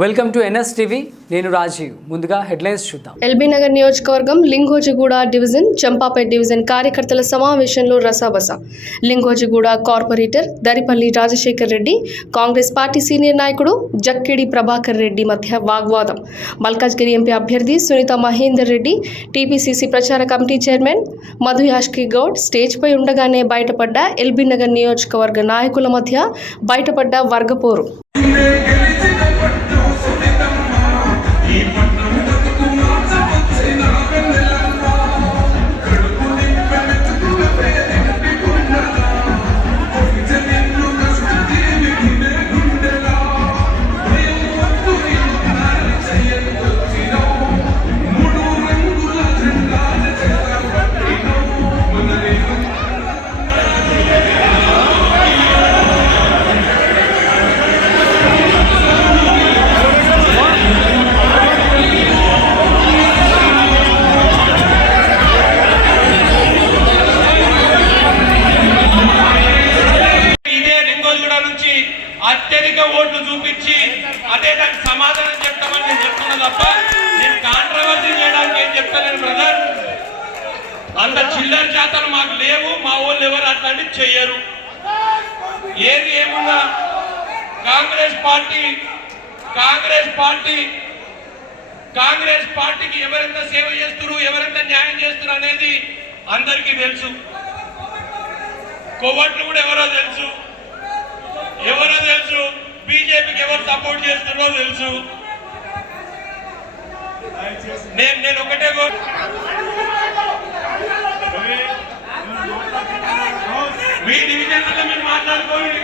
Welcome to NSTV. నేను రాజీవ్. ముందుగా headlines చూద్దాం. ఎల్బీ నగర్ నియోజకవర్గం లింగోజిగూడ డివిజన్ చంపాపేట్ డివిజన్ కార్యకర్తల సమావేశంలో రసాబస. Lingojiguda corporator Daripalli Rajashekar Reddy, Congress party senior నాయకుడు జక్కిడి ప్రభాకర్ రెడ్డి మధ్య వాగ్వాదం. మల్కాజ్గిరి ఎంపీ అభ్యర్థి సునీత మహేందర్ రెడ్డి, టీపీసీసీ ప్రచార కమిటీ చైర్మన్ మధు యాష్కి గౌడ్ స్టేజ్పై ఉండగానే బయటపడ్డ ఎల్బీ నగర్ నియోజకవర్గ నాయకుల మధ్య బయటపడ్డ వర్గపోరు. అత్యధిక ఓట్లు చూపించి అదే దానికి సమాధానం చెప్తామని నేను చెప్తున్నా తప్ప నేను కాంట్రవర్సీ చేయడానికి ఏం చెప్తాను బ్రదర్. అంత చిల్లర జాతలు మాకు లేవు, మా వాళ్ళు ఎవరు అట్లాంటివి చెయ్యరు. ఏది ఏమున్నా కాంగ్రెస్ పార్టీకి ఎవరెంత సేవ చేస్తున్నారు, ఎవరెంత న్యాయం చేస్తున్నారు అనేది అందరికీ తెలుసు. కోవట్లు కూడా ఎవరో తెలుసు, బీజేపీకి ఎవరు సపోర్ట్ చేస్తున్నారో తెలుసు. నేను ఒకటే మీ డివిజన్ మీరు మాట్లాడుకోండి.